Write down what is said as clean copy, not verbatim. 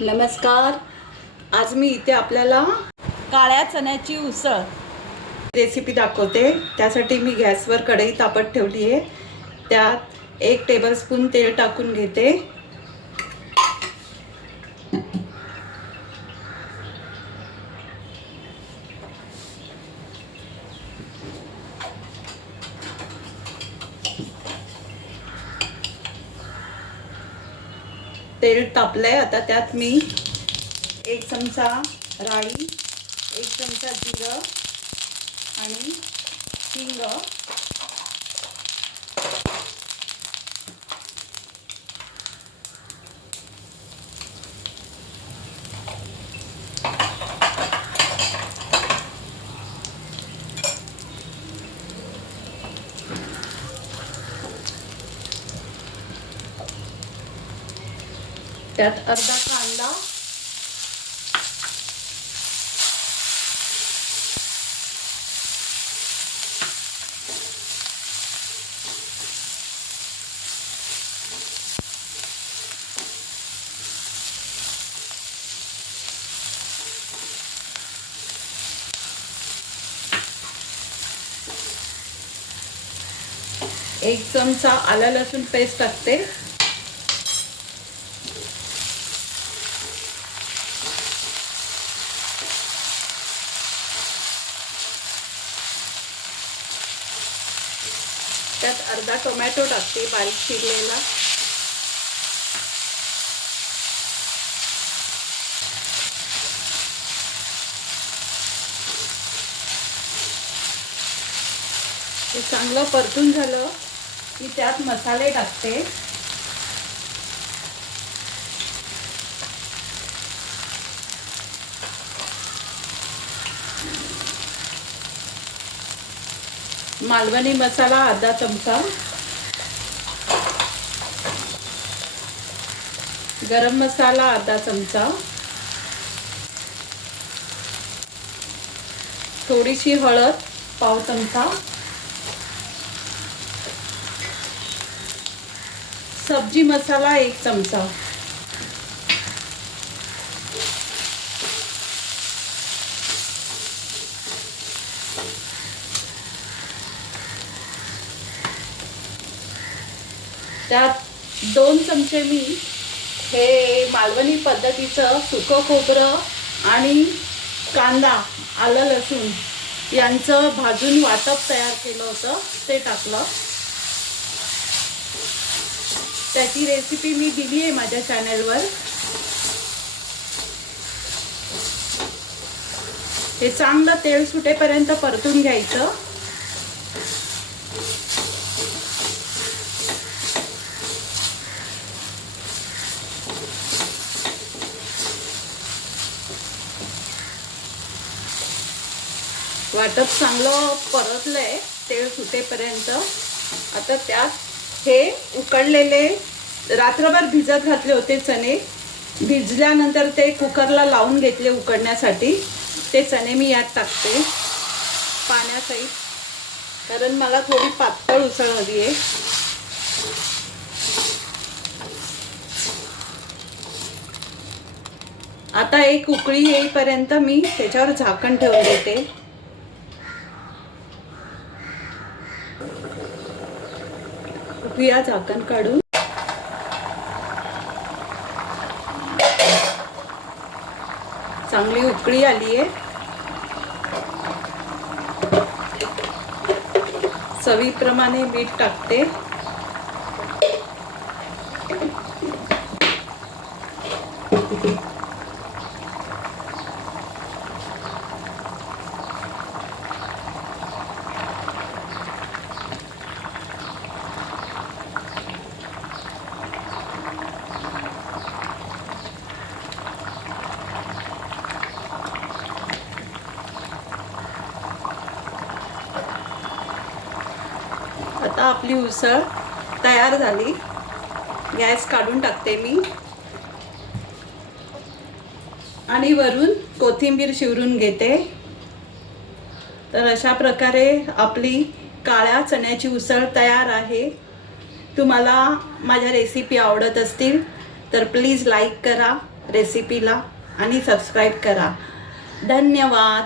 नमस्कार. आज मी इथे आपल्याला काळ्या चण्याची उसळ रेसिपी दाखवते. त्यासाठी मी गॅसवर कढई तापत ठेवली आहे. त्यात 1 टेबलस्पून तेल टाकून घेते. तेल तापलंय. आता त्यात मी 1 चमचा राई, 1 चमचा जिरं आणि हिंग, त्यात अर्धा कांदा, एक चमचा आलं लसूण पेस्ट टाकते. त्यात अर्धा टोमॅटो टाकते बारीक चिरलेला. हे चांगलं परतून झालं की त्यात मसाले टाकते. मालवणी मसाला अर्धा चमचा, गरम मसाला अर्धा चमचा, थोडीशी हळद पाव चमचा, सब्जी मसाला 1 चमचा, त्यात 2 चमचे मी हे मालवणी पद्धतीचं सुकं खोबरं आणि कांदा, आलं लसूण यांचं भाजून वाटप तयार केलं होतं ते टाकलं. त्याची रेसिपी मी दिली आहे माझ्या चॅनलवर. हे चांगलं तेल सुटेपर्यंत परतून घ्यायचं. वाटप चांगलं परतलंय तेल सुटेपर्यंत. आता त्यात हे उकडलेले रात्रभर भिजत घातले होते चणे, भिजल्यानंतर ते कुकरला लावून घेतले उकडण्यासाठी. ते चणे मी यात टाकते पाण्यासहित, कारण मला थोडी पातळ उसळ हवी आहे. आता एक उकळी येईपर्यंत मी त्याच्यावर झाकण ठेवून देते. उकळूया झाकण काढून. चांगली उकळी आली आहे. चवीप्रमाणे मीठ टाकते. आता आपली उसळ तयार झाली. गॅस काढून टाकते मी आणि वरून कोथिंबीर शिवरून घेते. तर अशा प्रकारे आपली काळ्या चण्याची उसळ तयार आहे. तुम्हाला माझ्या रेसिपी आवडत असतील तर प्लीज लाईक करा, रेसिपीला आणि सबस्क्राईब करा. धन्यवाद.